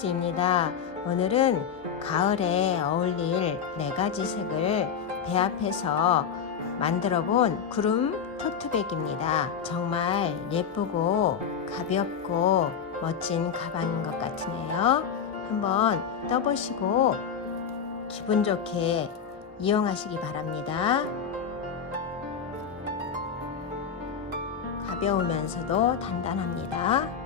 엑스입니다. 오늘은 가을에 어울릴 4가지 색을 배합해서 만들어 본 구름 토트백입니다. 정말 예쁘고 가볍고 멋진 가방인 것 같으네요. 한번 떠보시고 기분 좋게 이용하시기 바랍니다. 가벼우면서도 단단합니다.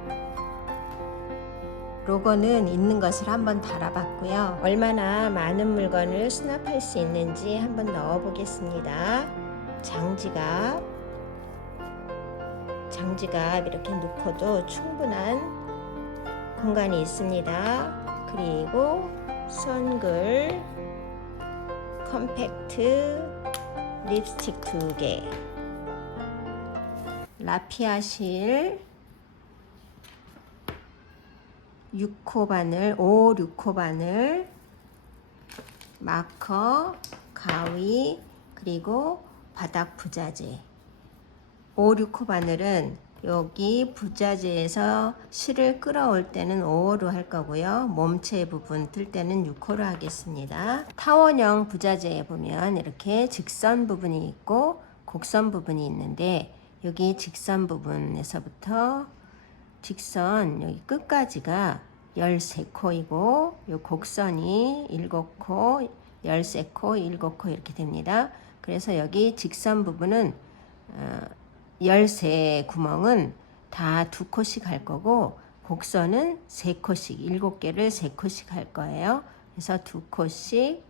로고는 있는 것을 한번 달아봤고요. 얼마나 많은 물건을 수납할 수 있는지 한번 넣어 보겠습니다. 장지갑 이렇게 넣고도 충분한 공간이 있습니다. 그리고 선글, 컴팩트, 립스틱 2개, 라피아 실, 6호 바늘, 6호 바늘, 마커, 가위, 그리고 바닥 부자재. 6호 바늘은 여기 부자재에서 실을 끌어올 때는 5호로 할 거고요. 몸체 부분 뜰 때는 6호로 하겠습니다. 타원형 부자재에 보면 이렇게 직선 부분이 있고 곡선 부분이 있는데 여기 직선 부분에서부터 직선 여기 끝까지가 13코이고 요 곡선이 7코, 13코, 7코 이렇게 됩니다. 그래서 여기 직선 부분은 13구멍은 다 2코씩 할 거고 곡선은 3코씩 7개를 3코씩 할 거예요. 그래서 2코씩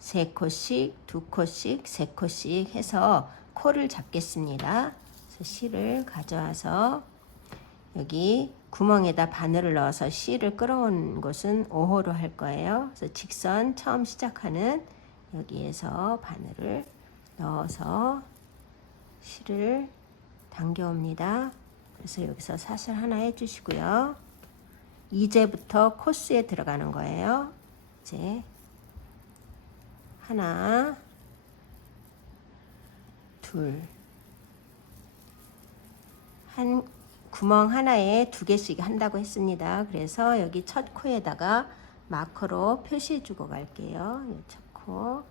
3코씩 2코씩 3코씩 해서 코를 잡겠습니다. 그래서 실을 가져와서 여기 구멍에다 바늘을 넣어서 실을 끌어온 곳은 5호로 할 거예요. 그래서 직선 처음 시작하는 여기에서 바늘을 넣어서 실을 당겨옵니다. 그래서 여기서 사슬 하나 해주시고요. 이제부터 코스에 들어가는 거예요. 이제 하나, 둘, 한 구멍 하나에 2개씩 한다고 했습니다. 그래서 여기 첫 코에다가 마커로 표시해 주고 갈게요. 첫 코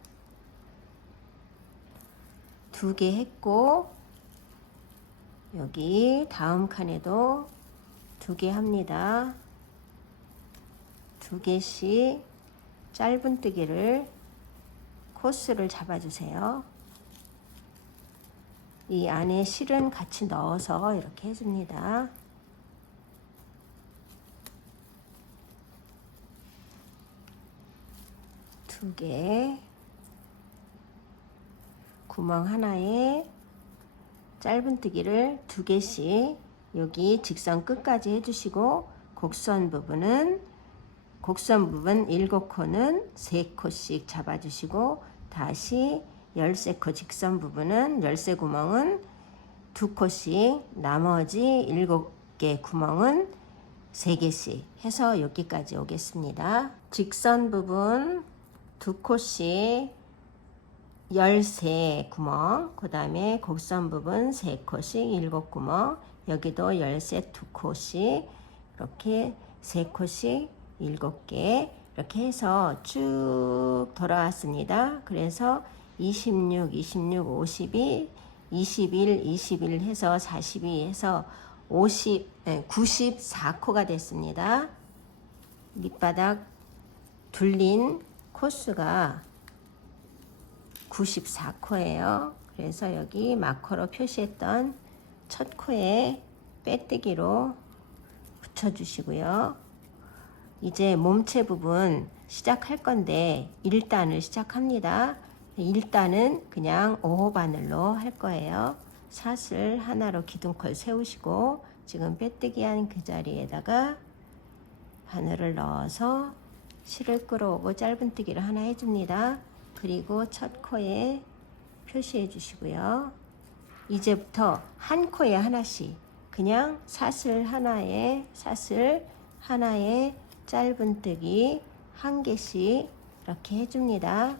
2개 했고 여기 다음 칸에도 2개 합니다. 2개씩 짧은뜨기를 코스를 잡아주세요. 이 안에 실은 같이 넣어서 이렇게 해줍니다. 두 개, 구멍 하나에 짧은뜨기를 2개씩 여기 직선 끝까지 해주시고 곡선 부분 7코는 3코씩 잡아주시고 다시 13코 직선 부분은 13구멍은 2코씩 나머지 7개 구멍은 3개씩 해서 여기까지 오겠습니다. 직선 부분 2코씩 13구멍, 그 다음에 곡선 부분 3코씩 7구멍, 여기도 13 2코씩 이렇게 3코씩 7개 이렇게 해서 쭉 돌아왔습니다. 그래서 26, 26, 52, 21, 21 해서 42 해서 94코가 됐습니다. 밑바닥 둘린 코스가 94코예요. 그래서 여기 마커로 표시했던 첫 코에 빼뜨기로 붙여주시고요. 이제 몸체 부분 시작할 건데 1단을 시작합니다. 1단은 그냥 5호 바늘로 할 거예요. 사슬 하나로 기둥컬 세우시고 지금 빼뜨기 한 그 자리에다가 바늘을 넣어서 실을 끌어오고 짧은뜨기를 하나 해줍니다. 그리고 첫 코에 표시해 주시고요. 이제부터 한 코에 하나씩 그냥 사슬 하나에 짧은뜨기 1개씩 이렇게 해줍니다.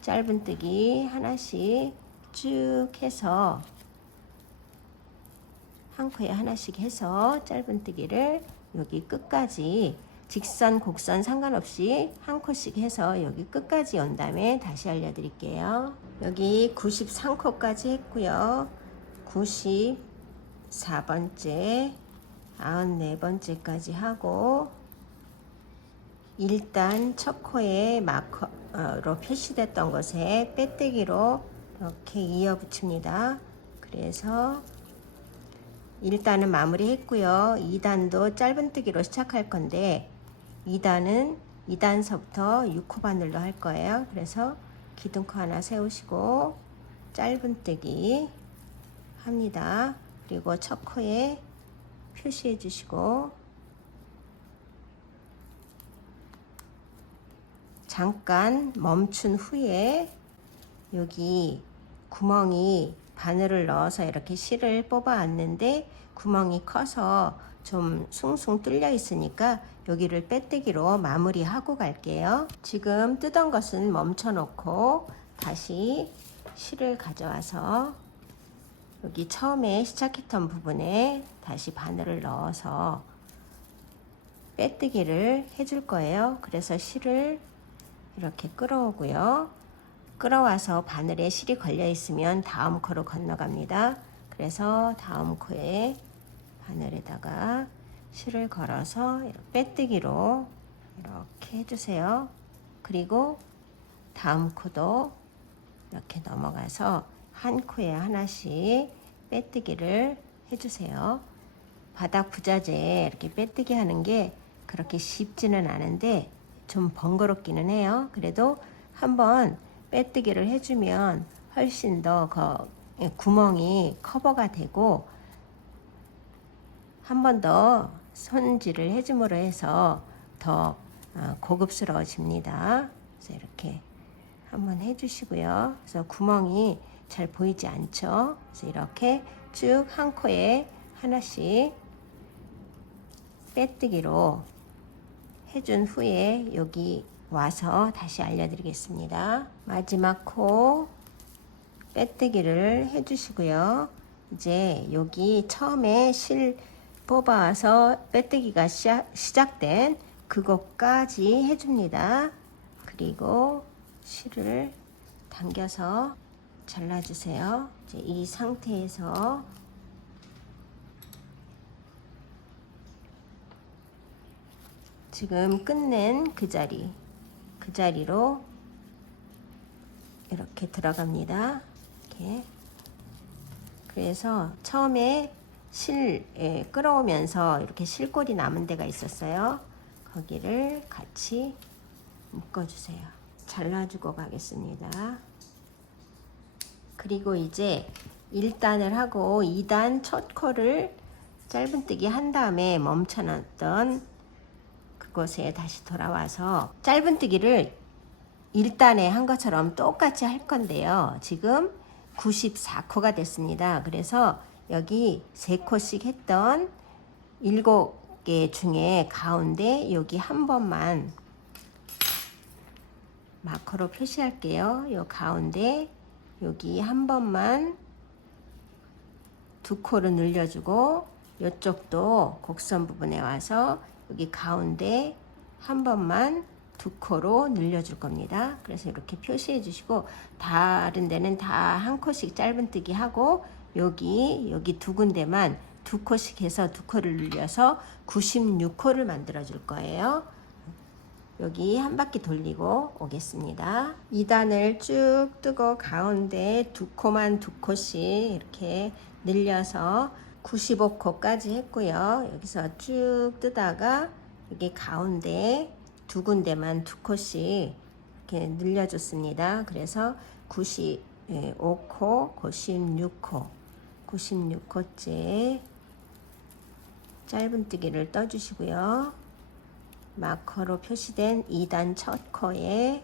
짧은뜨기 하나씩 쭉 해서 한 코에 하나씩 해서 짧은뜨기를 여기 끝까지 직선, 곡선 상관없이 한 코씩 해서 여기 끝까지 온 다음에 다시 알려드릴게요. 여기 93코까지 했고요. 94번째, 94번째까지 하고 일단 첫 코에 마커로 표시됐던 곳에 빼뜨기로 이렇게 이어 붙입니다. 그래서 1단은 마무리 했고요. 2단도 짧은뜨기로 시작할 건데 2단은 2단서부터 6코 바늘로 할 거예요. 그래서 기둥코 하나 세우시고 짧은뜨기 합니다. 그리고 첫 코에 표시해 주시고 잠깐 멈춘 후에 여기 구멍이 바늘을 넣어서 이렇게 실을 뽑아왔는데 구멍이 커서 좀 숭숭 뚫려 있으니까 여기를 빼뜨기로 마무리하고 갈게요. 지금 뜨던 것은 멈춰 놓고 다시 실을 가져와서 여기 처음에 시작했던 부분에 다시 바늘을 넣어서 빼뜨기를 해줄 거예요. 그래서 실을 이렇게 끌어오고요. 끌어와서 바늘에 실이 걸려 있으면 다음 코로 건너갑니다. 그래서 다음 코에 바늘에다가 실을 걸어서 빼뜨기로 이렇게 해주세요. 그리고 다음 코도 이렇게 넘어가서 한 코에 하나씩 빼뜨기를 해주세요. 바닥 부자재 이렇게 빼뜨기 하는 게 그렇게 쉽지는 않은데 좀 번거롭기는 해요. 그래도 한번 빼뜨기를 해주면 훨씬 더 구멍이 커버가 되고 한 번 더 손질을 해줌으로 해서 더 고급스러워집니다. 그래서 이렇게 한번 해주시고요. 그래서 구멍이 잘 보이지 않죠? 그래서 이렇게 쭉 한 코에 하나씩 빼뜨기로 해준 후에 여기 와서 다시 알려드리겠습니다. 마지막 코 빼뜨기를 해주시고요. 이제 여기 처음에 실 뽑아와서 빼뜨기가 시작된 그곳까지 해줍니다. 그리고 실을 당겨서 잘라주세요. 이제 이 상태에서 지금 끝낸 그 자리로 이렇게 들어갑니다. 이렇게. 그래서 처음에 실 끌어오면서 이렇게 실골이 남은 데가 있었어요. 거기를 같이 묶어주세요. 잘라주고 가겠습니다. 그리고 이제 1단을 하고 2단 첫 코를 짧은뜨기 한 다음에 멈춰놨던 그곳에 다시 돌아와서 짧은뜨기를 1단에 한 것처럼 똑같이 할 건데요. 지금 94코가 됐습니다. 그래서 여기 3코씩 했던 7개 중에 가운데 여기 한 번만 마커로 표시할게요. 요 가운데 여기 한 번만 2코를 늘려주고 이쪽도 곡선 부분에 와서 여기 가운데 한 번만 2코로 늘려줄 겁니다. 그래서 이렇게 표시해 주시고 다른 데는 다 한 코씩 짧은뜨기 하고 여기 두 군데만 2코씩 해서 2코를 늘려서 96코를 만들어 줄 거예요. 여기 한 바퀴 돌리고 오겠습니다. 2단을 쭉 뜨고 가운데 2코씩 이렇게 늘려서 95코까지 했고요. 여기서 쭉 뜨다가 여기 가운데 두 군데만 2코씩 이렇게 늘려줬습니다. 그래서 95코, 96코째 짧은뜨기를 떠주시고요. 마커로 표시된 2단 첫 코에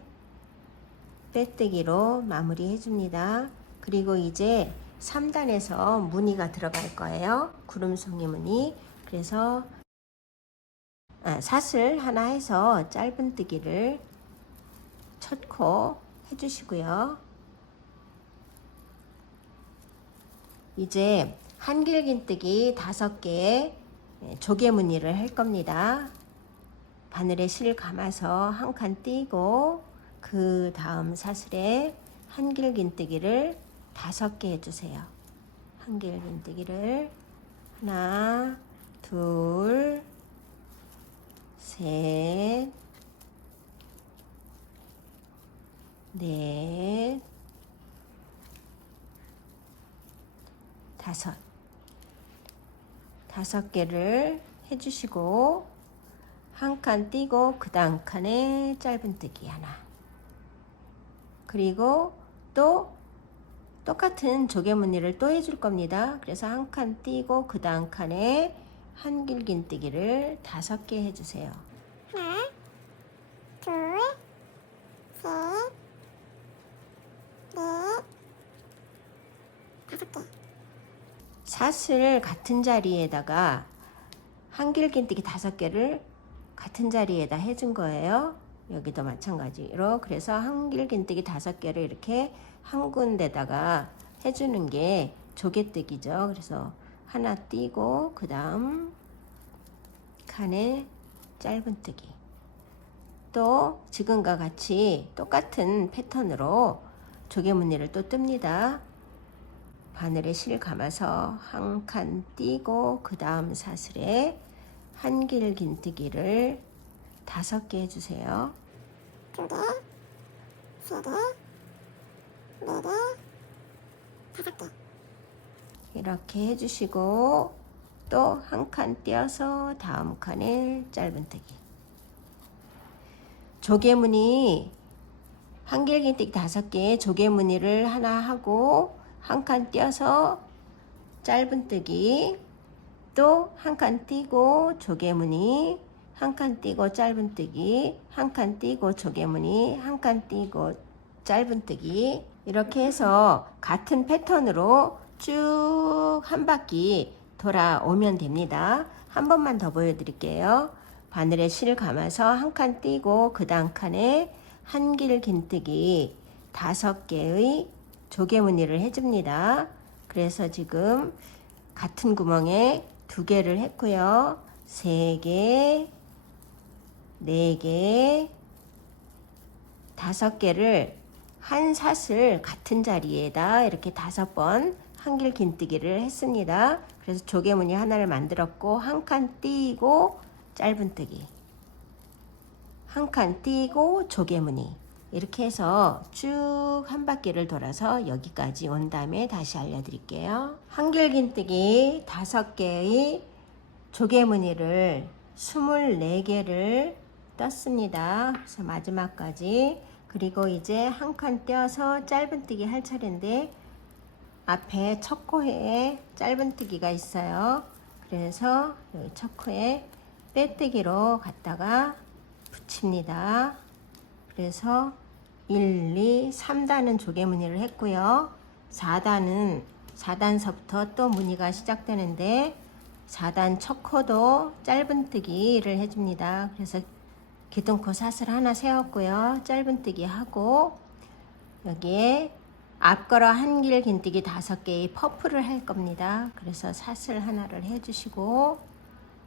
빼뜨기로 마무리 해줍니다. 그리고 이제 3단에서 무늬가 들어갈 거예요. 구름송이 무늬. 그래서 사슬 하나 해서 짧은뜨기를 첫 코 해주시고요. 이제 한길긴뜨기 5개의 조개 무늬를 할 겁니다. 바늘에 실 감아서 한 칸 띄고 그 다음 사슬에 한길긴뜨기를 5개 해주세요. 한길긴뜨기를 하나, 둘, 셋, 넷, 5. 5개를 해주시고 한 칸 띄고 그 다음 칸에 짧은뜨기 하나. 그리고 또 똑같은 조개무늬를 또 해줄 겁니다. 그래서 한 칸 띄고 그 다음 칸에 한길긴뜨기를 5개 해주세요. 하나, 둘, 셋, 넷, 5개. 사슬 같은 자리에다가 한길긴뜨기 5개를 같은 자리에다 해준 거예요. 여기도 마찬가지로. 그래서 한길긴뜨기 5개를 이렇게 한 군데다가 해주는 게 조개뜨기죠. 그래서 하나 띄고 그 다음 칸에 짧은뜨기. 또 지금과 같이 똑같은 패턴으로 조개무늬를 또 뜹니다. 바늘에 실 감아서 한 칸 띄고 그 다음 사슬에 한길긴뜨기를 5개 해주세요. 2개, 3개, 4개, 5개. 이렇게 해주시고 또 한 칸 띄어서 다음 칸에 짧은뜨기. 조개무늬 한길긴뜨기 5개, 조개무늬를 하나 하고 한 칸 띄어서 짧은뜨기, 또 한 칸 띄고 조개무늬, 한 칸 띄고 짧은뜨기, 한 칸 띄고 조개무늬, 한 칸 띄고 짧은뜨기. 이렇게 해서 같은 패턴으로 쭉 한 바퀴 돌아오면 됩니다. 한 번만 더 보여드릴게요. 바늘에 실 감아서 한 칸 띄고 그 다음 칸에 한길긴뜨기 5개의 조개무늬를 해줍니다. 그래서 지금 같은 구멍에 2개를 했고요. 3개, 4개, 5개를 한 사슬 같은 자리에다 이렇게 5번 한길긴뜨기를 했습니다. 그래서 조개무늬 하나를 만들었고 한 칸 띄고 짧은뜨기, 한 칸 띄고 조개무늬, 이렇게 해서 쭉 한 바퀴를 돌아서 여기까지 온 다음에 다시 알려드릴게요. 한길긴뜨기 5개의 조개무늬를 24개를 떴습니다. 그래서 마지막까지. 그리고 이제 한 칸 떼어서 짧은뜨기 할 차례인데 앞에 첫 코에 짧은뜨기가 있어요. 그래서 여기 첫 코에 빼뜨기로 갖다가 붙입니다. 그래서 1, 2, 3단은 조개무늬를 했고요. 4단서부터 또 무늬가 시작되는데 4단 첫 코도 짧은뜨기를 해줍니다. 그래서 기둥코 사슬 하나 세웠고요. 짧은뜨기 하고 여기에 앞걸어 한길긴뜨기 5개의 퍼프를 할 겁니다. 그래서 사슬 하나를 해주시고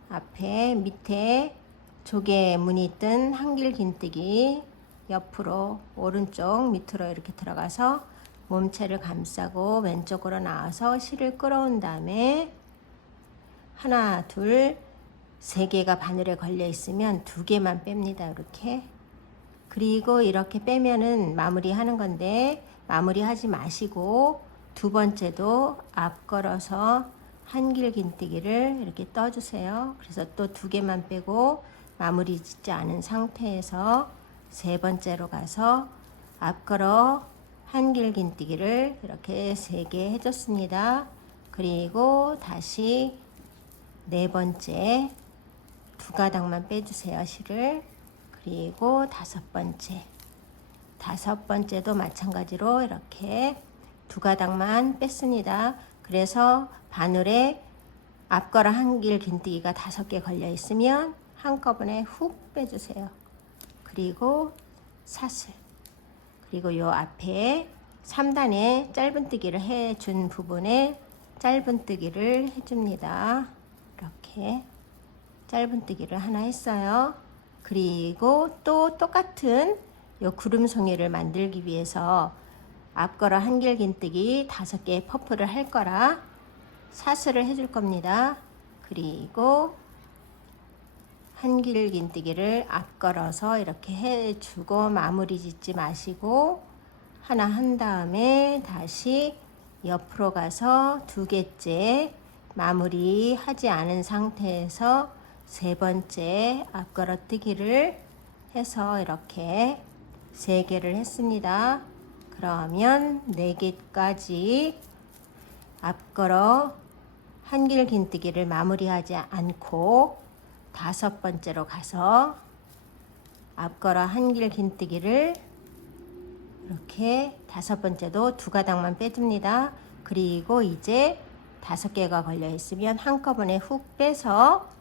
앞에 밑에 조개 무늬 뜬 한길긴뜨기 옆으로 오른쪽 밑으로 이렇게 들어가서 몸체를 감싸고 왼쪽으로 나와서 실을 끌어온 다음에 하나, 둘, 3개가 바늘에 걸려 있으면 2개만 뺍니다. 이렇게. 그리고 이렇게 빼면은 마무리 하는 건데 마무리 하지 마시고 두 번째도 앞 걸어서 한길긴뜨기를 이렇게 떠주세요. 그래서 또 2개만 빼고 마무리 짓지 않은 상태에서 3번째로 가서 앞 걸어 한길긴뜨기를 이렇게 3개 해줬습니다. 그리고 다시 4번째 2가닥만 빼주세요. 실을. 그리고 5번째 5번째도 마찬가지로 이렇게 2가닥만 뺐습니다. 그래서 바늘에 앞걸어 한길긴뜨기가 5개 걸려 있으면 한꺼번에 훅 빼주세요. 그리고 사슬, 그리고 요 앞에 3단에 짧은뜨기를 해준 부분에 짧은뜨기를 해줍니다. 이렇게 짧은뜨기를 하나 했어요. 그리고 또 똑같은 요 구름송이를 만들기 위해서 앞걸어 한길긴뜨기 5개의 퍼프를 할 거라 사슬을 해줄 겁니다. 그리고 한길긴뜨기를 앞걸어서 이렇게 해주고 마무리 짓지 마시고 하나 한 다음에 다시 옆으로 가서 2개째 마무리 하지 않은 상태에서 3번째 앞걸어 뜨기를 해서 이렇게 3개를 했습니다. 그러면 4개까지 앞걸어 한길긴뜨기를 마무리하지 않고 5번째로 가서 앞걸어 한길긴뜨기를 이렇게 5번째도 2가닥만 빼줍니다. 그리고 이제 5개가 걸려 있으면 한꺼번에 훅 빼서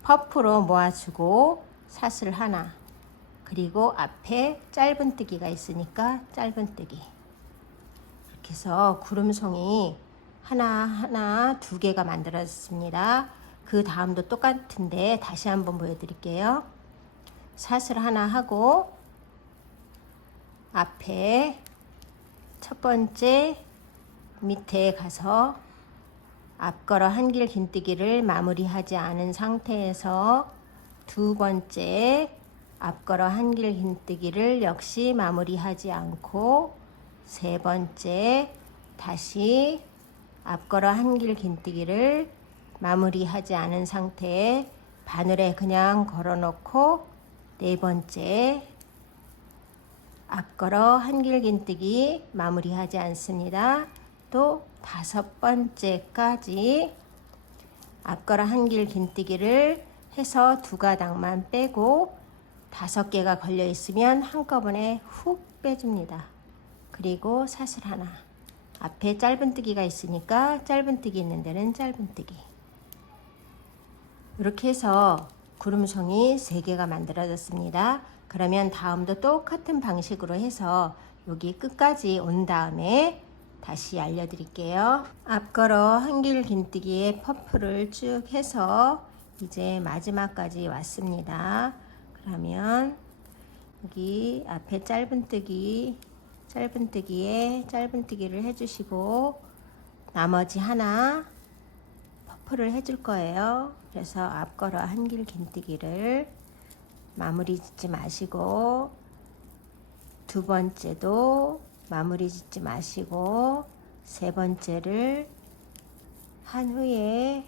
퍼프로 모아주고 사슬 하나, 그리고 앞에 짧은뜨기가 있으니까 짧은뜨기, 이렇게 해서 구름송이 하나하나 2개가 만들어졌습니다. 그 다음도 똑같은데 다시 한번 보여드릴게요. 사슬 하나 하고 앞에 첫 번째 밑에 가서 앞걸어 한길긴뜨기를 마무리하지 않은 상태에서 2번째 앞걸어 한길긴뜨기를 역시 마무리하지 않고 3번째 다시 앞걸어 한길긴뜨기를 마무리하지 않은 상태에 바늘에 그냥 걸어 놓고 4번째 앞걸어 한길긴뜨기 마무리하지 않습니다. 또 5번째까지 앞걸어 한길긴뜨기를 해서 2가닥만 빼고 5개가 걸려 있으면 한꺼번에 훅 빼줍니다. 그리고 사슬 하나, 앞에 짧은뜨기가 있으니까 짧은뜨기 있는 데는 짧은뜨기, 이렇게 해서 구름송이 3개가 만들어졌습니다. 그러면 다음도 똑같은 방식으로 해서 여기 끝까지 온 다음에 다시 알려드릴게요. 앞걸어 한길긴뜨기에 퍼프를 쭉 해서 이제 마지막까지 왔습니다. 그러면 여기 앞에 짧은뜨기에 짧은뜨기를 해주시고 나머지 하나 퍼프를 해줄 거예요. 그래서 앞걸어 한길긴뜨기를 마무리 짓지 마시고 2번째도 마무리 짓지 마시고 3번째를 한 후에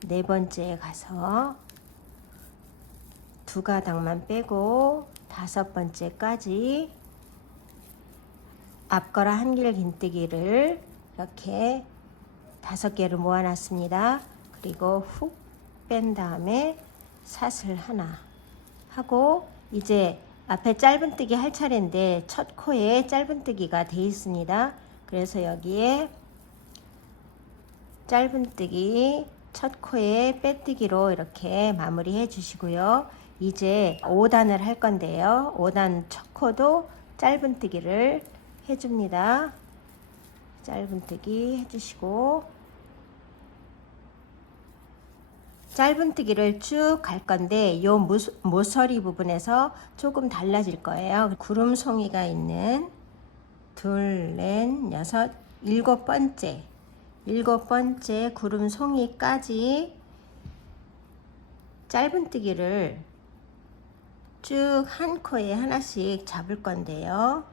4번째에 가서 2가닥만 빼고 5번째까지 앞걸어 한길긴뜨기를 이렇게 5개를 모아놨습니다. 그리고 훅 뺀 다음에 사슬 하나 하고 이제 앞에 짧은뜨기 할 차례인데 첫 코에 짧은뜨기가 돼 있습니다. 그래서 여기에 짧은뜨기 첫 코에 빼뜨기로 이렇게 마무리 해 주시고요. 이제 5단을 할 건데요. 5단 첫 코도 짧은뜨기를 해줍니다. 짧은뜨기 해주시고 짧은뜨기를 쭉 갈 건데 요 모서리 부분에서 조금 달라질 거예요. 구름송이가 있는 2, 4, 6, 7번째 구름송이까지 짧은뜨기를 쭉 한 코에 하나씩 잡을 건데요.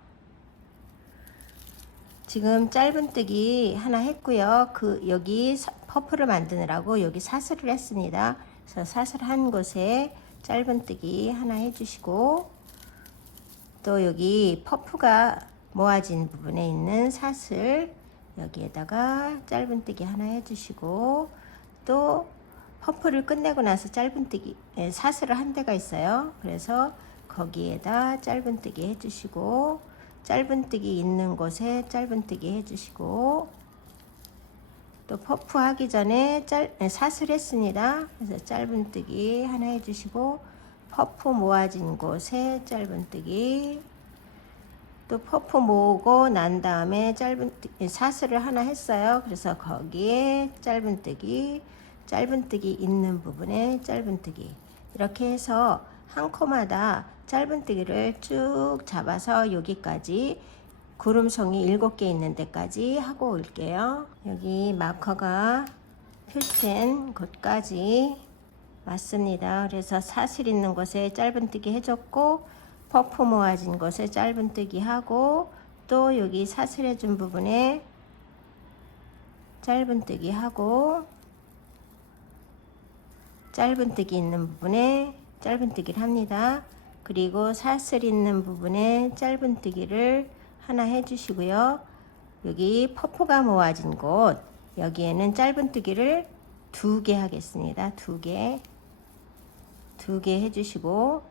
지금 짧은뜨기 하나 했고요. 여기 퍼프를 만드느라고 여기 사슬을 했습니다. 그래서 사슬한 곳에 짧은뜨기 하나 해주시고 또 여기 퍼프가 모아진 부분에 있는 사슬 여기에다가 짧은뜨기 하나 해주시고 또 퍼프를 끝내고 나서 짧은뜨기 사슬을 한 데가 있어요. 그래서 거기에다 짧은뜨기 해주시고 짧은뜨기 있는 곳에 짧은뜨기 해주시고 또 퍼프 하기 전에 사슬 했습니다. 그래서 짧은뜨기 하나 해주시고 퍼프 모아진 곳에 짧은뜨기 또 퍼프 모으고 난 다음에 사슬을 하나 했어요. 그래서 거기에 짧은뜨기 있는 부분에 짧은뜨기 이렇게 해서 한 코마다 짧은뜨기를 쭉 잡아서 여기까지 구름송이 7개 있는 데까지 하고 올게요. 여기 마커가 표시된 곳까지 왔습니다. 그래서 사슬 있는 곳에 짧은뜨기 해줬고 퍼프 모아진 곳에 짧은뜨기 하고 또 여기 사슬해준 부분에 짧은뜨기 하고 짧은뜨기 있는 부분에 짧은뜨기를 합니다. 그리고 사슬 있는 부분에 짧은뜨기를 하나 해주시고요. 여기 퍼프가 모아진 곳 여기에는 짧은뜨기를 2개 하겠습니다. 2개 해주시고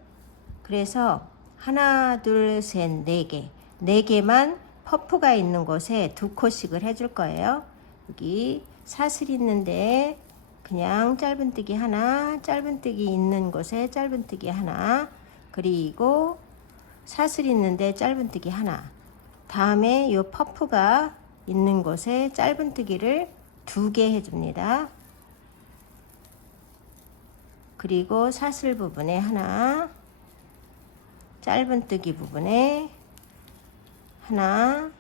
그래서 하나 둘 셋 4개 4개만 퍼프가 있는 곳에 2코씩을 해줄 거예요. 여기 사슬 있는데 그냥 짧은뜨기 하나, 짧은뜨기 있는 곳에 짧은뜨기 하나, 그리고 사슬 있는데 짧은뜨기 하나. 다음에 요 퍼프가 있는 곳에 짧은뜨기를 2개 해줍니다. 그리고 사슬 부분에 하나, 짧은뜨기 부분에 하나,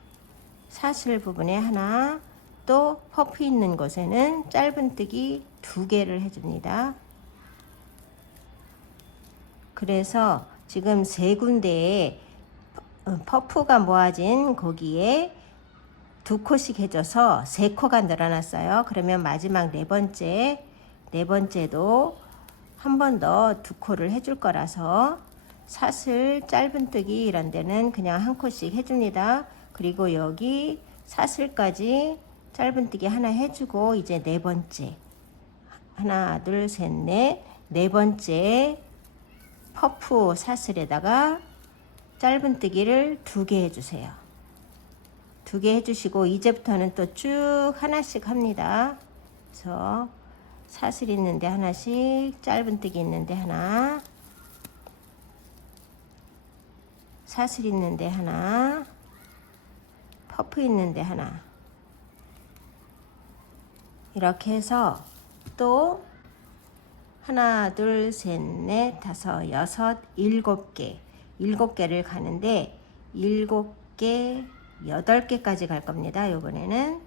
사슬 부분에 하나, 또 퍼프 있는 곳에는 짧은뜨기 2개를 해줍니다. 그래서 지금 3군데에 퍼프가 모아진 거기에 2코씩 해줘서 3코가 늘어났어요. 그러면 마지막 네 번째도 한 번 더 2코를 해줄 거라서 사슬 짧은뜨기 이런 데는 그냥 한 코씩 해줍니다. 그리고 여기 사슬까지 짧은뜨기 하나 해주고 이제 네 번째 하나 둘 셋 넷 네 번째 퍼프 사슬에다가 짧은뜨기를 2개 해주세요. 2개 해주시고 이제부터는 또 쭉 하나씩 합니다. 그래서 사슬 있는데 하나씩 짧은뜨기 있는데 하나 사슬 있는데 하나 퍼프 있는데 하나 이렇게 해서 또 하나 둘 셋 넷 다섯 여섯 7개 7개를 가는데 7개 8개까지 갈 겁니다. 요번에는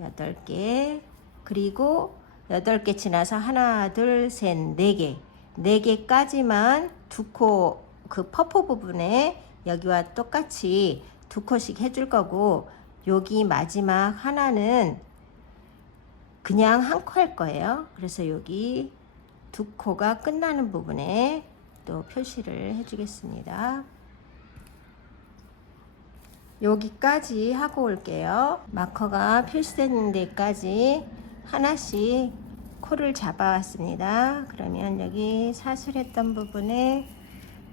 8개 그리고 8개 지나서 하나 둘 셋 4개 4개까지만 2코 그 퍼프 부분에 여기와 똑같이 2코씩 해줄 거고 여기 마지막 하나는 그냥 한 코 할 거예요. 그래서 여기 2코가 끝나는 부분에 또 표시를 해주겠습니다. 여기까지 하고 올게요. 마커가 표시된 데까지 하나씩 코를 잡아왔습니다. 그러면 여기 사슬했던 부분에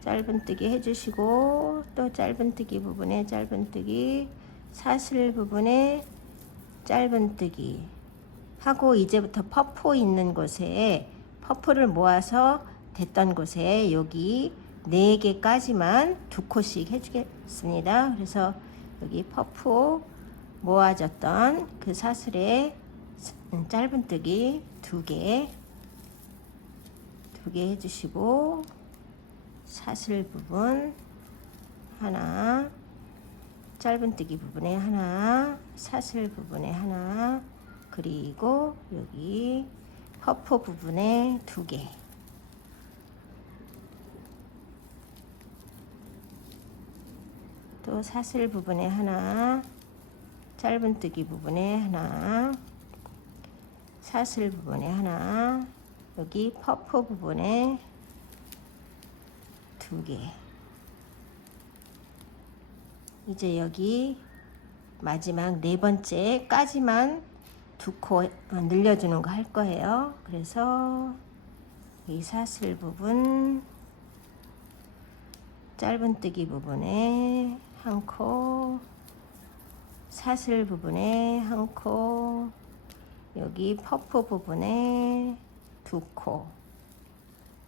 짧은뜨기 해주시고 또 짧은뜨기 부분에 짧은뜨기 사슬 부분에 짧은뜨기 하고 이제부터 퍼프 있는 곳에 퍼프를 모아서 됐던 곳에 여기 4개까지만 2코씩 해주겠습니다. 그래서 여기 퍼프 모아졌던 그 사슬에 짧은뜨기 2개 해주시고 사슬 부분 하나 짧은뜨기 부분에 하나 사슬 부분에 하나 그리고 여기 퍼프 부분에 2개 또 사슬 부분에 하나 짧은뜨기 부분에 하나 사슬 부분에 하나 여기 퍼프 부분에 2개 이제 여기 마지막 네 번째까지만 2코 늘려주는 거 할 거예요. 그래서 이 사슬 부분 짧은뜨기 부분에 한 코 사슬 부분에 한 코 여기 퍼프 부분에 2코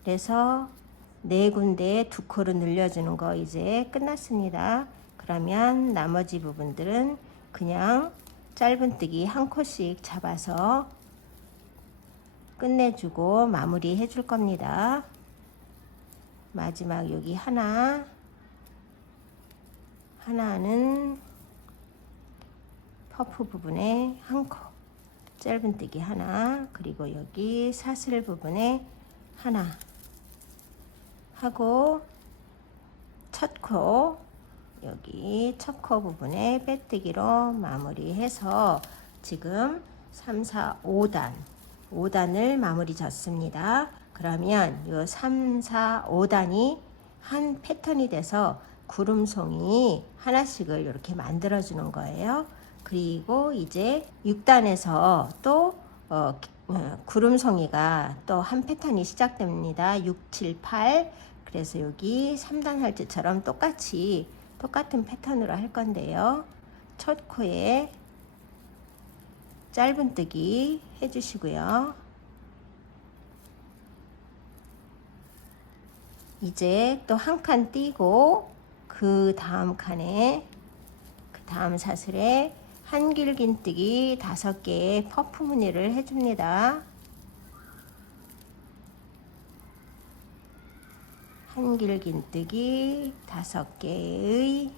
그래서 네 군데에 2코를 늘려주는 거 이제 끝났습니다. 그러면 나머지 부분들은 그냥 짧은뜨기 한 코씩 잡아서 끝내주고 마무리 해줄 겁니다. 마지막 여기 하나는 퍼프 부분에 한 코, 짧은뜨기 하나, 그리고 여기 사슬 부분에 하나 하고, 첫 코, 여기 첫 코 부분에 빼뜨기로 마무리해서 지금 3, 4, 5단을 마무리 졌습니다. 그러면 이 3, 4, 5단이 한 패턴이 돼서 구름송이 하나씩을 이렇게 만들어 주는 거예요. 그리고 이제 6단에서 또 구름송이가 또 한 패턴이 시작됩니다. 6, 7, 8. 그래서 여기 3단 할 때처럼 똑같은 패턴으로 할 건데요. 첫 코에 짧은뜨기 해주시고요. 이제 또 한 칸 띄고 그 다음 칸에, 그 다음 사슬에 한길긴뜨기 5개의 퍼프 무늬를 해줍니다. 한길긴뜨기 5개의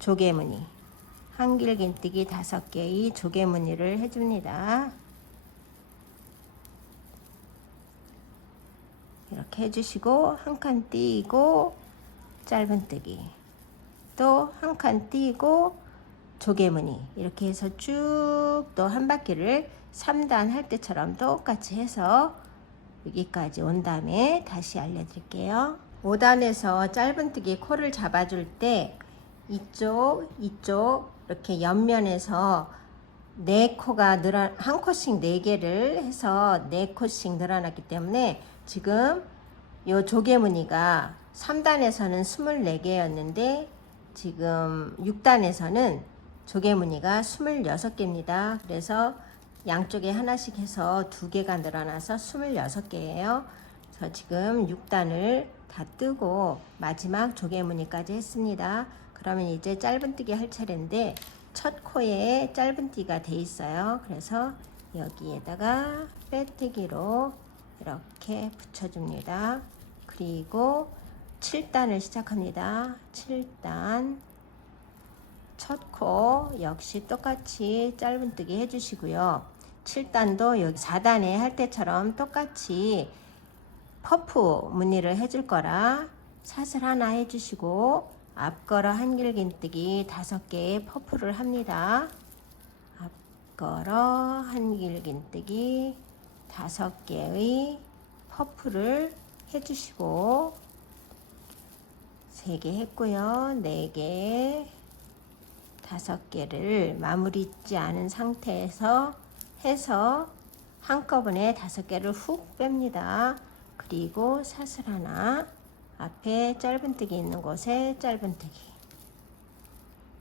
조개무늬, 한길긴뜨기 5개의 조개무늬를 해줍니다. 이렇게 해주시고 한 칸 띄고 짧은뜨기, 또 한 칸 띄고 조개무늬, 이렇게 해서 쭉 또 한 바퀴를 3단 할 때처럼 똑같이 해서 여기까지 온 다음에 다시 알려드릴게요. 5단에서 짧은뜨기 코를 잡아줄 때 이쪽 이렇게 옆면에서 한 코씩 4개를 해서 4코씩 늘어났기 때문에 지금 요 조개무늬가 3단에서는 24개였는데 지금 6단에서는 조개무늬가 26개입니다. 그래서 양쪽에 하나씩 해서 2개가 늘어나서 26개예요. 그래서 지금 6단을 다 뜨고 마지막 조개무늬까지 했습니다. 그러면 이제 짧은뜨기 할 차례인데 첫 코에 짧은뜨기가 돼 있어요. 그래서 여기에다가 빼뜨기로 이렇게 붙여줍니다. 그리고 7단을 시작합니다. 7단 첫 코 역시 똑같이 짧은뜨기 해주시고요. 7단도 여기 4단에 할 때처럼 똑같이 퍼프 무늬를 해줄 거라 사슬 하나 해주시고 앞걸어 한길긴뜨기 5개의 퍼프를 합니다. 앞걸어 한길긴뜨기 5개의 퍼프를 해주시고 3개 했고요. 4개, 5개를 마무리 짓지 않은 상태에서 해서 한꺼번에 5개를 훅 뺍니다. 그리고 사슬 하나, 앞에 짧은뜨기 있는 곳에 짧은뜨기,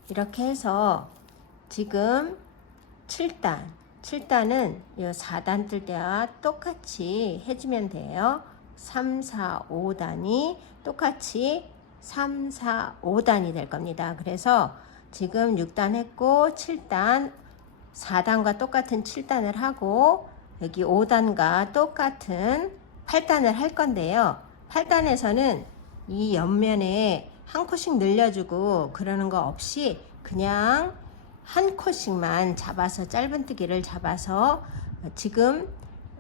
이렇게 해서 지금 7단은 이 4단 뜰 때와 똑같이 해주면 돼요. 3, 4, 5단이 똑같이 3, 4, 5단이 될 겁니다. 그래서 지금 6단 했고 7단, 4단과 똑같은 7단을 하고 여기 5단과 똑같은 8단을 할 건데요. 8단에서는 이 옆면에 한 코씩 늘려주고 그러는 거 없이 그냥 한 코씩만 잡아서 짧은뜨기를 잡아서 지금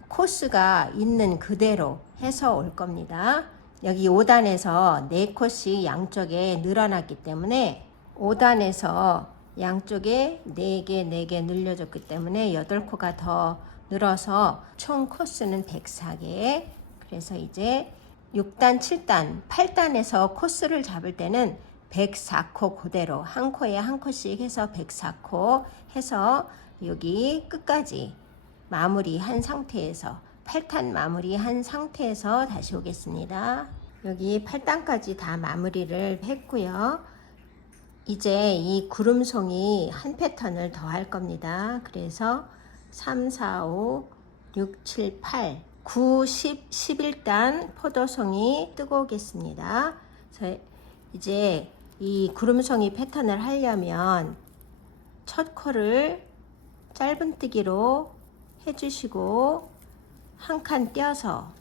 코스가 있는 그대로 해서 올 겁니다. 여기 5단에서 4코씩 양쪽에 늘어났기 때문에 5단에서 양쪽에 4개 늘려줬기 때문에 8코가 더 늘어서 총 코스는 104개. 그래서 이제 6단, 7단, 8단에서 코스를 잡을 때는 104코 그대로 한 코에 한 코씩 해서 104코 해서 여기 끝까지 마무리한 상태에서 8탄 마무리한 상태에서 다시 오겠습니다. 여기 8단까지 다 마무리를 했고요. 이제 이 구름송이 한 패턴을 더 할 겁니다. 그래서 3, 4, 5, 6, 7, 8, 9, 10, 11단 포도송이 뜨고 오겠습니다. 그래서 이제 이 구름송이 패턴을 하려면 첫 코를 짧은뜨기로 해주시고 한 칸 띄어서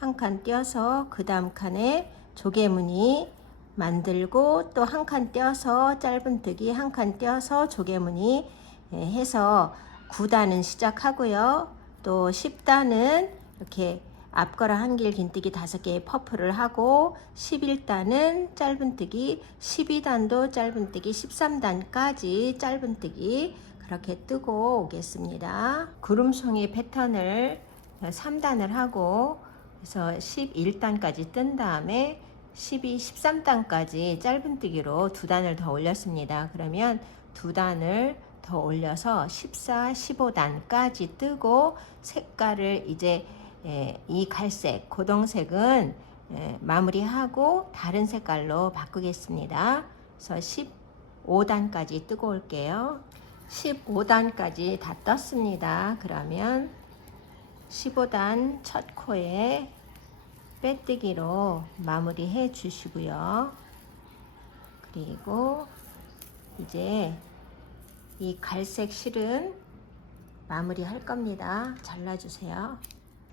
한 칸 띄어서 그 다음 칸에 조개무늬 만들고 또 한 칸 띄어서 짧은뜨기 한 칸 띄어서 조개무늬 해서 9단은 시작하고요. 또 10단은 이렇게 앞걸어 한길 긴뜨기 5개의 퍼프를 하고 11단은 짧은뜨기 12단도 짧은뜨기 13단까지 짧은뜨기 그렇게 뜨고 오겠습니다. 구름송이 패턴을 3단을 하고 그래서 11단까지 뜬 다음에 12, 13단까지 짧은뜨기로 2단을 더 올렸습니다. 그러면 2단을 더 올려서 14, 15단까지 뜨고 색깔을 이제 이 갈색, 고동색은 마무리하고 다른 색깔로 바꾸겠습니다. 그래서 15단까지 뜨고 올게요. 15단까지 다 떴습니다. 그러면 15단 첫 코에 빼뜨기로 마무리해 주시고요. 그리고 이제 이 갈색 실은 마무리 할 겁니다. 잘라주세요.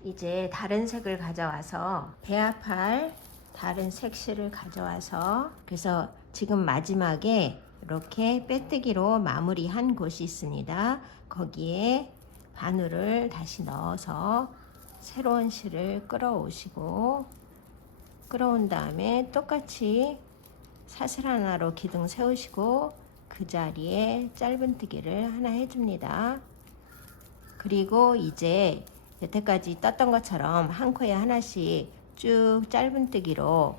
이제 다른 색을 가져와서 배합할 다른 색실을 가져와서 그래서 지금 마지막에 이렇게 빼뜨기로 마무리한 곳이 있습니다. 거기에 바늘을 다시 넣어서 새로운 실을 끌어오시고 끌어온 다음에 똑같이 사슬 하나로 기둥 세우시고 그 자리에 짧은뜨기를 하나 해줍니다. 그리고 이제 여태까지 떴던 것처럼 한 코에 하나씩 쭉 짧은뜨기로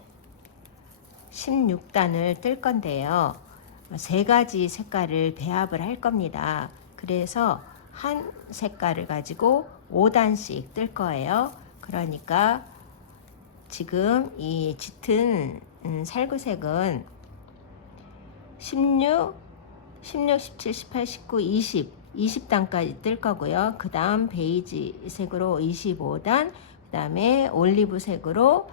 16단을 뜰 건데요. 3가지 색깔을 배합을 할 겁니다. 그래서 한 색깔을 가지고 5단씩 뜰 거예요. 그러니까 지금 이 짙은 살구색은 16, 17, 18, 19, 20단까지 뜰 거고요. 그 다음 베이지 색으로 25단, 그 다음에 올리브 색으로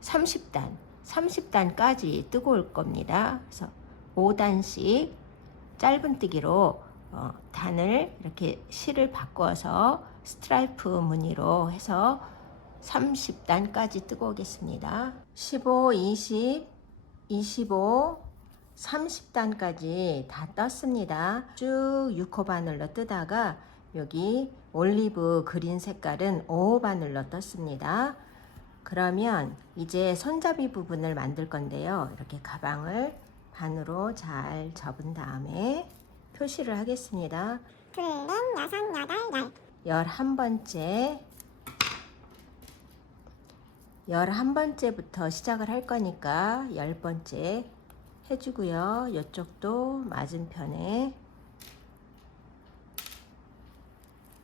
30단까지 뜨고 올 겁니다. 그래서 5단씩 짧은뜨기로 단을 이렇게 실을 바꿔서 스트라이프 무늬로 해서 30단까지 뜨고 오겠습니다. 15, 20, 25, 30단까지 다 떴습니다. 쭉 6호 바늘로 뜨다가 여기 올리브 그린 색깔은 5호 바늘로 떴습니다. 그러면 이제 손잡이 부분을 만들 건데요. 이렇게 가방을 반으로 잘 접은 다음에 표시를 하겠습니다. 둘, 넷, 여섯, 여덟, 열. 11번째 11번째부터 시작을 할 거니까 10번째 해주고요. 이쪽도 맞은편에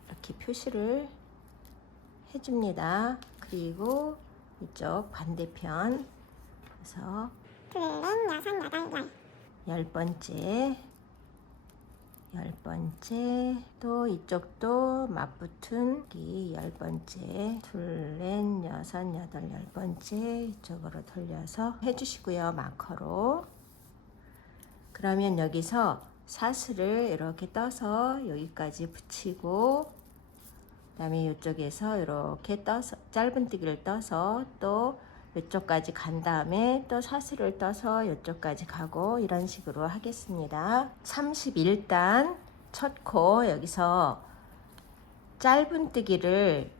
이렇게 표시를 해줍니다. 그리고 이쪽 반대편 그래서 둘, 넷, 여섯, 여덟, 열. 10번째 또 이쪽도 맞붙은 이 10번째 둘, 넷, 여섯, 여덟, 10번째 이쪽으로 돌려서 해주시고요. 마커로 그러면 여기서 사슬을 이렇게 떠서 여기까지 붙이고 그 다음에 이쪽에서 이렇게 떠서 짧은뜨기를 떠서 또 이쪽까지 간 다음에 또 사슬을 떠서 이쪽까지 가고 이런 식으로 하겠습니다. 31단 첫 코 여기서 짧은뜨기를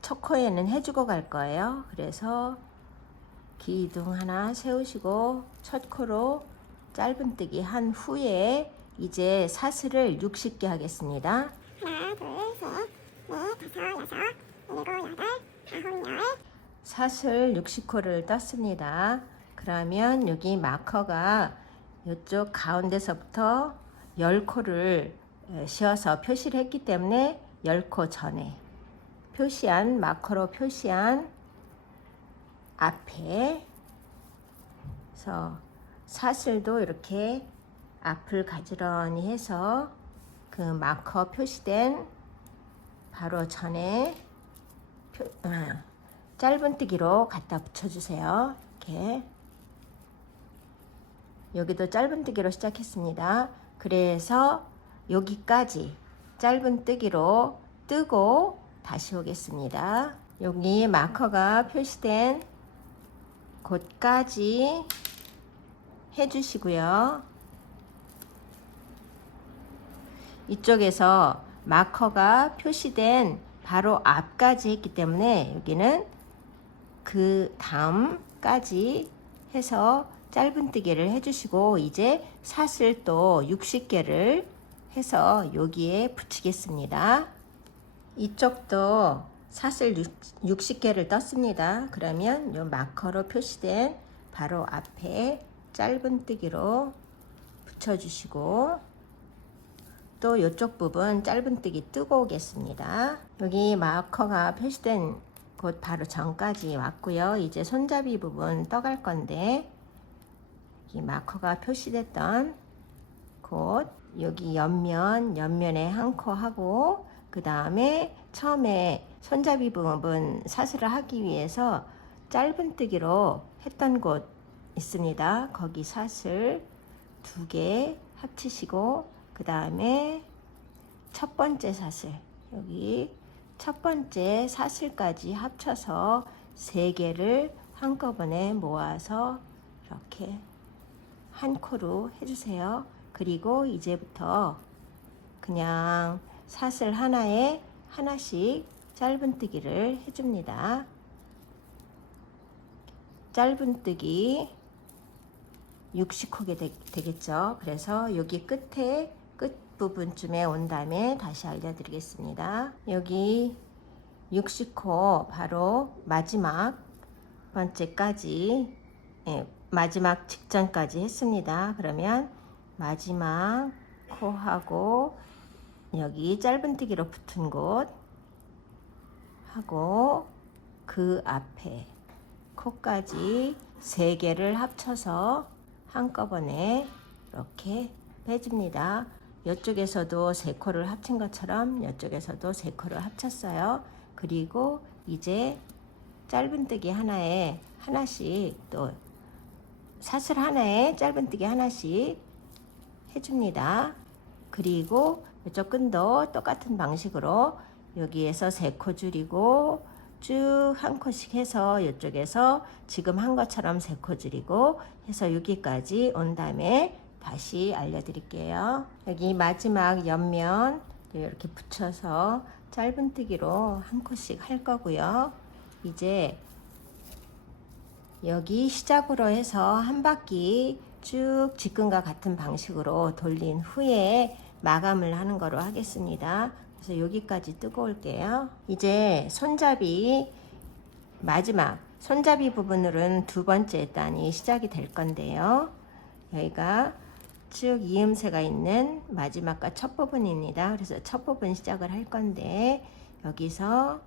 첫 코에는 해주고 갈 거예요. 그래서 기둥 하나 세우시고 첫 코로 짧은뜨기 한 후에 이제 사슬을 60개 하겠습니다. 하나, 둘, 셋, 넷, 다섯, 여섯, 일곱, 여덟, 아홉, 열. 사슬 60코를 떴습니다. 그러면 여기 마커가 이쪽 가운데서부터 10코를 씌워서 표시를 했기 때문에 10코 전에 표시한 마커로 표시한 앞에 그래서 사슬도 이렇게 앞을 가지런히 해서 그 마커 표시된 바로 전에 짧은뜨기로 갖다 붙여주세요. 이렇게 여기도 짧은뜨기로 시작했습니다. 그래서 여기까지 짧은뜨기로 뜨고 다시 오겠습니다. 여기 마커가 표시된 곳까지 해주시고요. 이쪽에서 마커가 표시된 바로 앞까지 했기 때문에 여기는 그 다음까지 해서 짧은뜨기를 해주시고, 이제 사슬 또 60개를 해서 여기에 붙이겠습니다. 이쪽도 사슬 60개를 떴습니다. 그러면 이 마커로 표시된 바로 앞에 짧은뜨기로 붙여주시고, 또 이쪽 부분 짧은뜨기 뜨고 오겠습니다. 여기 마커가 표시된 곳 바로 전까지 왔고요. 이제 손잡이 부분 떠갈 건데, 이 마커가 표시됐던 곳 여기 옆면에 한 코 하고, 그 다음에 처음에 손잡이 부분 사슬을 하기 위해서 짧은뜨기로 했던 곳 있습니다. 거기 사슬 2개 합치시고, 그 다음에 첫 번째 사슬, 여기 첫 번째 사슬까지 합쳐서 3개를 한꺼번에 모아서 이렇게 한 코로 해주세요. 그리고 이제부터 그냥 사슬 하나에 하나씩 짧은뜨기를 해줍니다. 짧은뜨기 60코게 되겠죠. 그래서 여기 끝에 끝 부분쯤에 온 다음에 다시 알려드리겠습니다. 여기 60코 바로 마지막 번째까지, 마지막 직전까지 했습니다. 그러면 마지막 코하고 여기 짧은뜨기로 붙은 곳 하고 그 앞에 코까지 3개를 합쳐서 한꺼번에 이렇게 빼줍니다. 이쪽에서도 3코를 합친 것처럼 이쪽에서도 3코를 합쳤어요. 그리고 이제 짧은뜨기 하나에 하나씩, 또 사슬 하나에 짧은뜨기 하나씩 해줍니다. 그리고 이쪽 끈도 똑같은 방식으로 여기에서 3코 줄이고 쭉 한 코씩 해서 이쪽에서 지금 한 것처럼 3코 줄이고 해서 여기까지 온 다음에 다시 알려드릴게요. 여기 마지막 옆면 이렇게 붙여서 짧은뜨기로 한 코씩 할 거고요. 이제 여기 시작으로 해서 한 바퀴 쭉 지금과 같은 방식으로 돌린 후에 마감을 하는 거로 하겠습니다. 그래서 여기까지 뜨고 올게요. 이제 손잡이, 마지막 손잡이 부분으로는 2번째 단이 시작이 될 건데요. 여기가 쭉 이음새가 있는 마지막과 첫 부분입니다. 그래서 첫 부분 시작을 할 건데, 여기서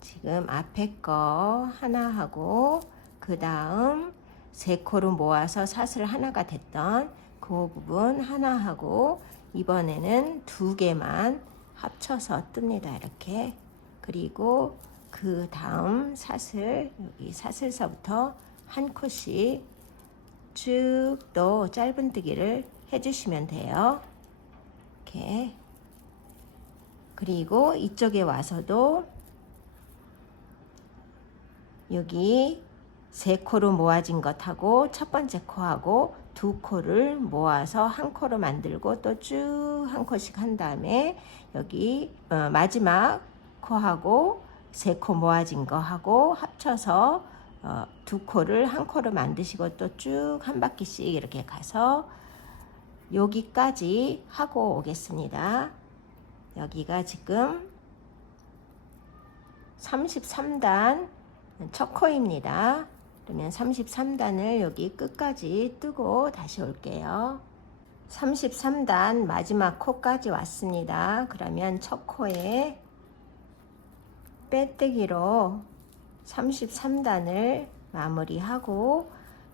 지금 앞에 거 하나 하고 그 다음 3코로 모아서 사슬 하나가 됐던 그 부분 하나 하고, 이번에는 2개만 합쳐서 뜹니다. 이렇게. 그리고 그 다음 사슬, 여기 사슬서부터 한 코씩 쭉 또 짧은뜨기를 해주시면 돼요. 이렇게. 그리고 이쪽에 와서도 여기 3코로 모아진 것하고 첫 번째 코하고 2코를 모아서 한 코로 만들고 또 쭉 한 코씩 한 다음에 여기 마지막 코하고 3코 모아진 거하고 합쳐서 2코를 한 코로 만드시고 또 쭉 한 바퀴씩 이렇게 가서 여기까지 하고 오겠습니다. 여기가 지금 33단 첫 코입니다. 그러면 33단을 여기 끝까지 뜨고 다시 올게요. 33단 마지막 코까지 왔습니다. 그러면 첫 코에 빼뜨기로 33단을 마무리하고,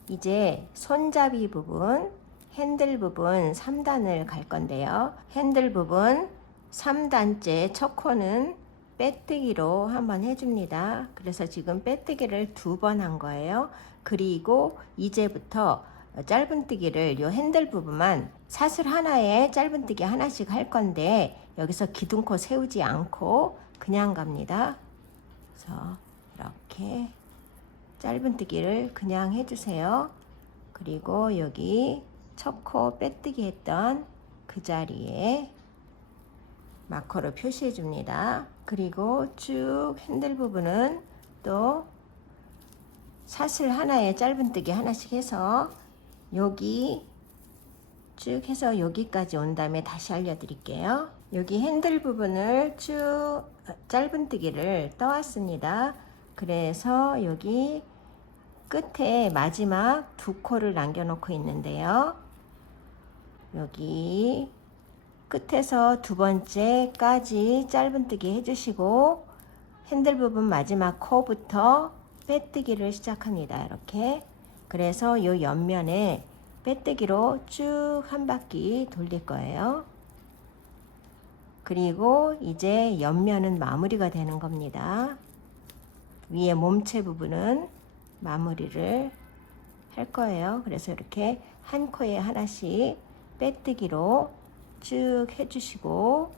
이제 손잡이 부분, 핸들 부분 3단을 갈 건데요. 핸들 부분 3단째 첫 코는 빼뜨기로 한번 해줍니다. 그래서 지금 빼뜨기를 2번 한 거예요. 그리고 이제부터 짧은뜨기를 요 핸들 부분만 사슬 하나에 짧은뜨기 하나씩 할 건데, 여기서 기둥코 세우지 않고 그냥 갑니다. 그래서 이렇게 짧은뜨기를 그냥 해주세요. 그리고 여기 첫 코 빼뜨기 했던 그 자리에 마커로 표시해 줍니다. 그리고 쭉 핸들 부분은 또 사슬 하나에 짧은뜨기 하나씩 해서 여기 쭉 해서 여기까지 온 다음에 다시 알려드릴게요. 여기 핸들 부분을 쭉 짧은뜨기를 떠왔습니다. 그래서 여기 끝에 마지막 두 코를 남겨놓고 있는데요. 여기 끝에서 두 번째까지 짧은뜨기 해주시고 핸들 부분 마지막 코부터 빼뜨기를 시작합니다. 이렇게. 그래서 이 옆면에 빼뜨기로 쭉 한 바퀴 돌릴 거예요. 그리고 이제 옆면은 마무리가 되는 겁니다. 위에 몸체 부분은 마무리를 할 거예요. 그래서 이렇게 한 코에 하나씩 빼뜨기로 쭉 해주시고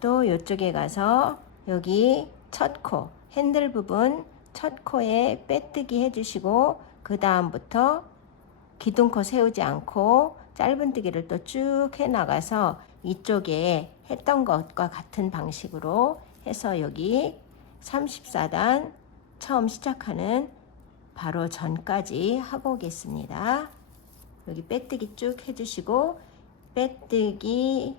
또 이쪽에 가서 여기 첫 코 핸들 부분 첫 코에 빼뜨기 해주시고 그 다음부터 기둥코 세우지 않고 짧은뜨기를 또 쭉 해나가서 이쪽에 했던 것과 같은 방식으로 해서 여기 34단 처음 시작하는 바로 전까지 하고 오겠습니다. 여기 빼뜨기 쭉 해주시고 빼뜨기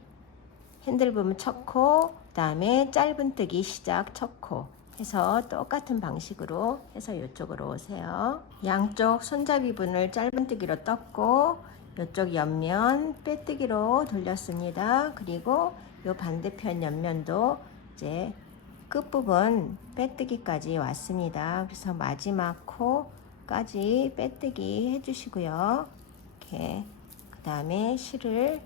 핸들 부분 첫 코, 그 다음에 짧은뜨기 시작 첫 코 해서 똑같은 방식으로 해서 이쪽으로 오세요. 양쪽 손잡이 분을 짧은뜨기로 떴고 이쪽 옆면 빼뜨기로 돌렸습니다. 그리고 이 반대편 옆면도 이제 끝부분 빼뜨기까지 왔습니다. 그래서 마지막 코까지 빼뜨기 해주시고요. 이렇게 그 다음에 실을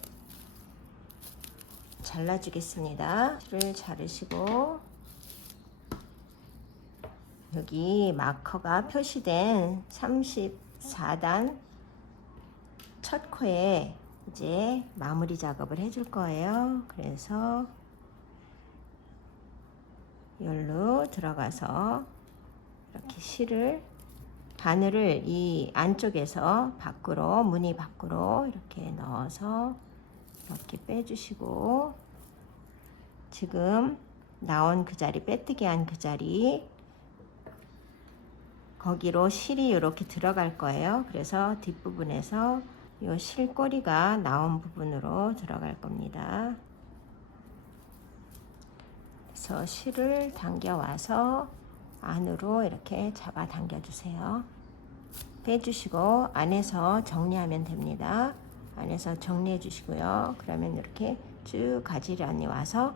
잘라주겠습니다. 실을 자르시고 여기 마커가 표시된 34단 첫 코에 이제 마무리 작업을 해줄 거예요. 그래서 여기로 들어가서 이렇게 실을 바늘을 이 안쪽에서 밖으로 무늬 밖으로 이렇게 넣어서 이렇게 빼주시고 지금 나온 그 자리 빼뜨기 한 그 자리 거기로 실이 이렇게 들어갈 거예요. 그래서 뒷부분에서 이 실꼬리가 나온 부분으로 들어갈 겁니다. 그래서 실을 당겨 와서 안으로 이렇게 잡아 당겨 주세요. 빼주시고 안에서 정리하면 됩니다. 안에서 정리해 주시고요. 그러면 이렇게 쭉 가지런히 와서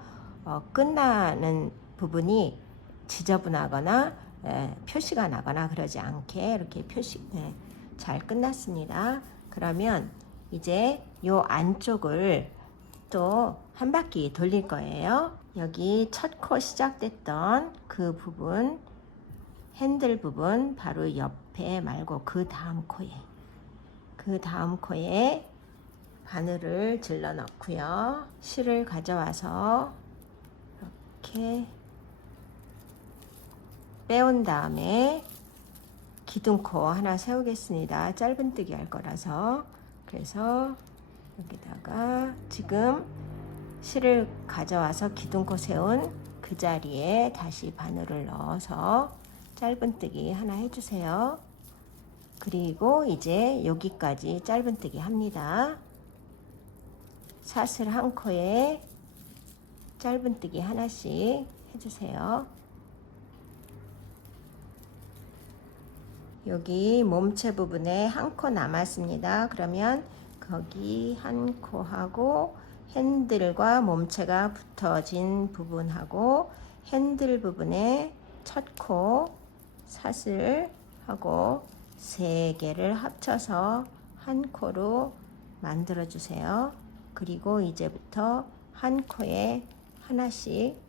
끝나는 부분이 지저분하거나 표시가 나거나 그러지 않게 이렇게 잘 끝났습니다. 그러면 이제 요 안쪽을 또 한 바퀴 돌릴 거예요. 여기 첫 코 시작됐던 그 부분 핸들 부분 바로 옆에 말고 그 다음 코에 바늘을 질러 넣고요. 실을 가져와서 이렇게 빼온 다음에 기둥코 하나 세우겠습니다. 짧은뜨기 할 거라서. 그래서 여기다가 지금 실을 가져와서 기둥코 세운 그 자리에 다시 바늘을 넣어서 짧은뜨기 하나 해주세요. 그리고 이제 여기까지 짧은뜨기 합니다. 사슬 한 코에 짧은뜨기 하나씩 해주세요. 여기 몸체 부분에 한 코 남았습니다. 그러면 거기 한 코하고 핸들과 몸체가 붙어진 부분하고 핸들 부분에 첫 코 사슬하고 세 개를 합쳐서 한 코로 만들어 주세요. 그리고 이제부터 한 코에 하나씩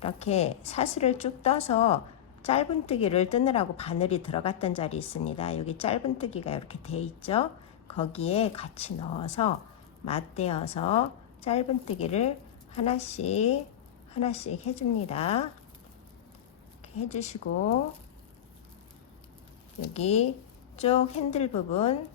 이렇게 사슬을 쭉 떠서 짧은뜨기를 뜨느라고 바늘이 들어갔던 자리 있습니다. 여기 짧은뜨기가 이렇게 돼 있죠. 거기에 같이 넣어서 맞대어서 짧은뜨기를 하나씩 해줍니다. 해주시고 여기 쭉 핸들 부분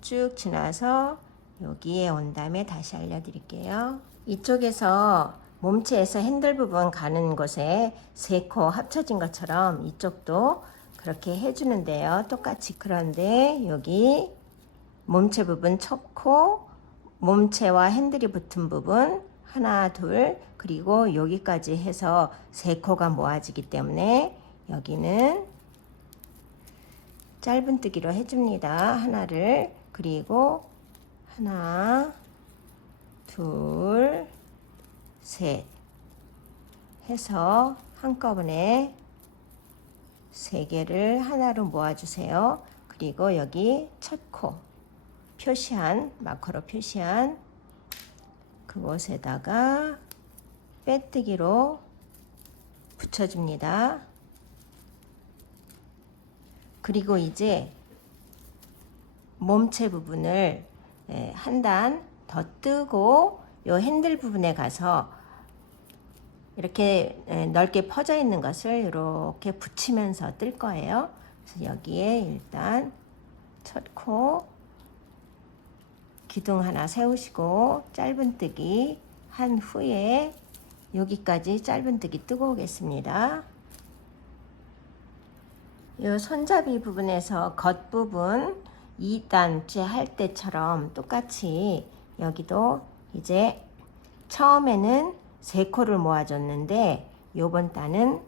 쭉 지나서 여기에 온 다음에 다시 알려드릴게요. 이쪽에서 몸체에서 핸들 부분 가는 곳에 세 코 합쳐진 것처럼 이쪽도 그렇게 해주는데요. 똑같이. 그런데 여기 몸체 부분 첫 코, 몸체와 핸들이 붙은 부분 하나, 둘, 그리고 여기까지 해서 세 코가 모아지기 때문에 여기는 짧은뜨기로 해줍니다. 하나를. 그리고 하나, 둘, 셋 해서 한꺼번에 세 개를 하나로 모아주세요. 그리고 여기 첫 코 표시한, 마커로 표시한 그곳에다가 빼뜨기로 붙여줍니다. 그리고 이제 몸체 부분을 한 단 더 뜨고 요 핸들 부분에 가서 이렇게 넓게 퍼져 있는 것을 이렇게 붙이면서 뜰 거예요. 그래서 여기에 일단 첫 코 기둥 하나 세우시고 짧은뜨기 한 후에 여기까지 짧은뜨기 뜨고 오겠습니다. 이 손잡이 부분에서 겉부분 2단째 할 때처럼 똑같이 여기도 이제 처음에는 세 코를 모아줬는데 요번 단은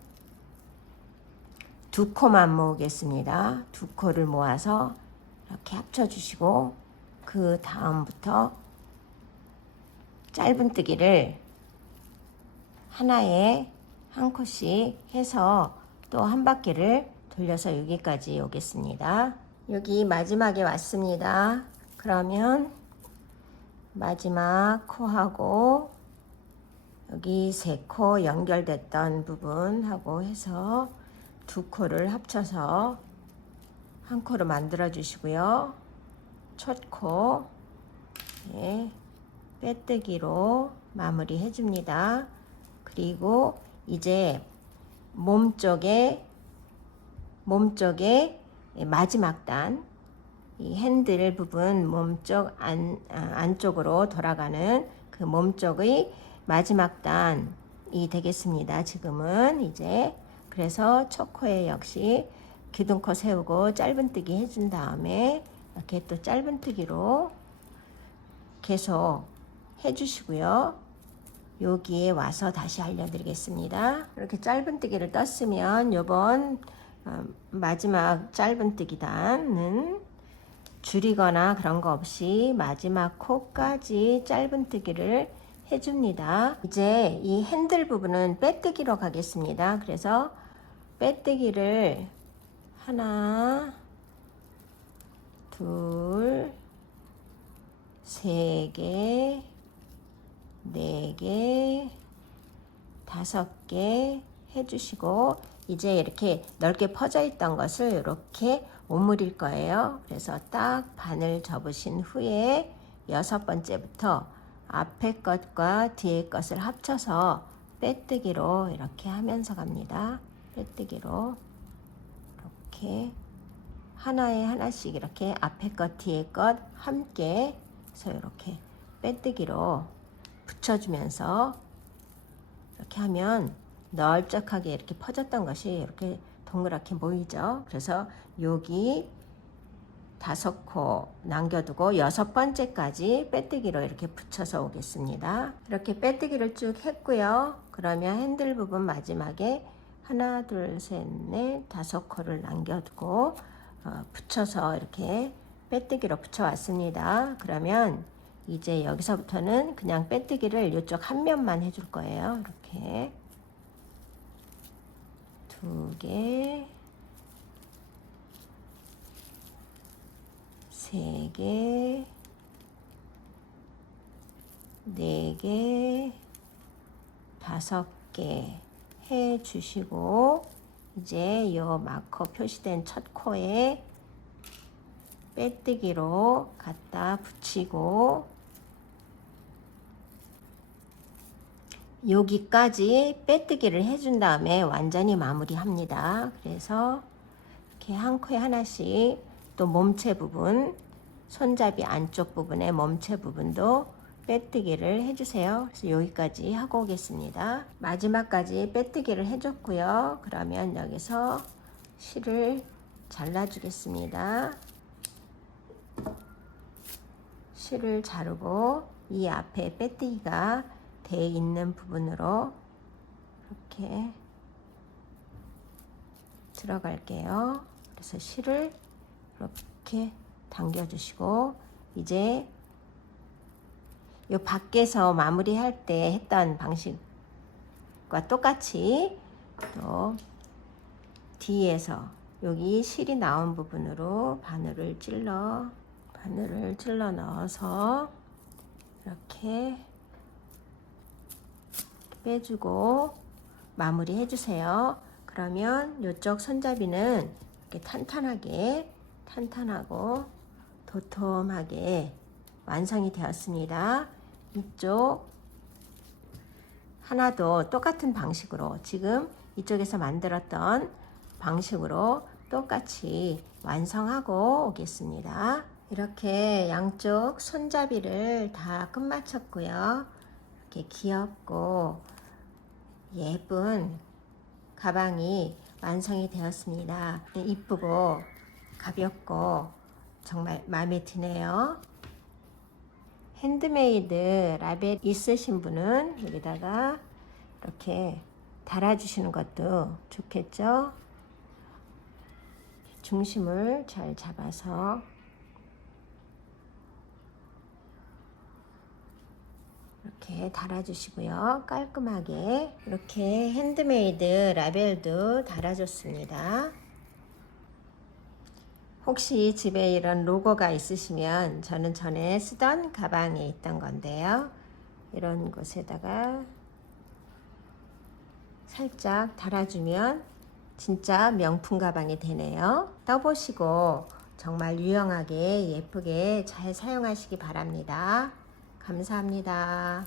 두 코만 모으겠습니다. 두 코를 모아서 이렇게 합쳐주시고 그 다음부터 짧은뜨기를 하나에 한 코씩 해서 또 한 바퀴를 돌려서 여기까지 오겠습니다. 여기 마지막에 왔습니다. 그러면 마지막 코하고 여기 세 코 연결됐던 부분하고 해서 두 코를 합쳐서 한 코로 만들어 주시고요. 첫 코 빼뜨기로 마무리 해줍니다. 그리고 이제 몸쪽에 마지막 단, 이 핸들 부분 몸쪽 안쪽으로 돌아가는 그 몸쪽의 마지막 단이 되겠습니다. 지금은 이제 그래서 첫 코에 역시 기둥코 세우고 짧은뜨기 해준 다음에 이렇게 또 짧은뜨기로 계속 해주시고요. 여기에 와서 다시 알려드리겠습니다. 이렇게 짧은뜨기를 떴으면 요번 마지막 짧은뜨기 단은 줄이거나 그런 거 없이 마지막 코까지 짧은뜨기를 해줍니다. 이제 이 핸들 부분은 빼뜨기로 가겠습니다. 그래서 빼뜨기를 하나, 둘, 세 개, 네 개, 다섯 개 해주시고 이제 이렇게 넓게 퍼져 있던 것을 이렇게 오므릴 거예요. 그래서 딱 반을 접으신 후에 여섯 번째부터 앞에 것과 뒤에 것을 합쳐서 빼뜨기로 이렇게 하면서 갑니다. 빼뜨기로 이렇게 하나에 하나씩 이렇게 앞에 것 뒤에 것 함께 해서 이렇게 빼뜨기로 붙여주면서 이렇게 하면 넓적하게 이렇게 퍼졌던 것이 이렇게 동그랗게 보이죠. 그래서 여기 다섯 코 남겨두고 여섯 번째까지 빼뜨기로 이렇게 붙여서 오겠습니다. 이렇게 빼뜨기를 쭉 했고요. 그러면 핸들 부분 마지막에 하나, 둘, 셋, 넷, 다섯 코를 남겨두고 붙여서 이렇게 빼뜨기로 붙여왔습니다. 그러면 이제 여기서부터는 그냥 빼뜨기를 이쪽 한 면만 해줄 거예요. 이렇게 두 개, 세 개, 네 개, 다섯 개 해 주시고 이제 요 마커 표시된 첫 코에 빼뜨기로 갖다 붙이고 여기까지 빼뜨기를 해준 다음에 완전히 마무리합니다. 그래서 이렇게 한 코에 하나씩 또 몸체 부분, 손잡이 안쪽 부분에 몸체 부분도 빼뜨기를 해주세요. 그래서 여기까지 하고 오겠습니다. 마지막까지 빼뜨기를 해줬고요. 그러면 여기서 실을 잘라주겠습니다. 실을 자르고 이 앞에 빼뜨기가 돼 있는 부분으로 이렇게 들어갈게요. 그래서 실을 이렇게 당겨주시고 이제 이 밖에서 마무리할 때 했던 방식과 똑같이 또 뒤에서 여기 실이 나온 부분으로 바늘을 찔러 넣어서 이렇게 빼주고 마무리 해주세요. 그러면 이쪽 손잡이는 이렇게 탄탄하고 도톰하게 완성이 되었습니다. 이쪽 하나도 똑같은 방식으로 지금 이쪽에서 만들었던 방식으로 똑같이 완성하고 오겠습니다. 이렇게 양쪽 손잡이를 다 끝마쳤고요. 이렇게 귀엽고 예쁜 가방이 완성이 되었습니다. 이쁘고 가볍고 정말 마음에 드네요. 핸드메이드 라벨 있으신 분은 여기다가 이렇게 달아주시는 것도 좋겠죠. 중심을 잘 잡아서 이렇게 달아주시고요. 깔끔하게 이렇게 핸드메이드 라벨도 달아줬습니다. 혹시 집에 이런 로고가 있으시면 저는 전에 쓰던 가방에 있던 건데요. 이런 곳에다가 살짝 달아주면 진짜 명품 가방이 되네요. 떠보시고 정말 유용하게 예쁘게 잘 사용하시기 바랍니다. 감사합니다.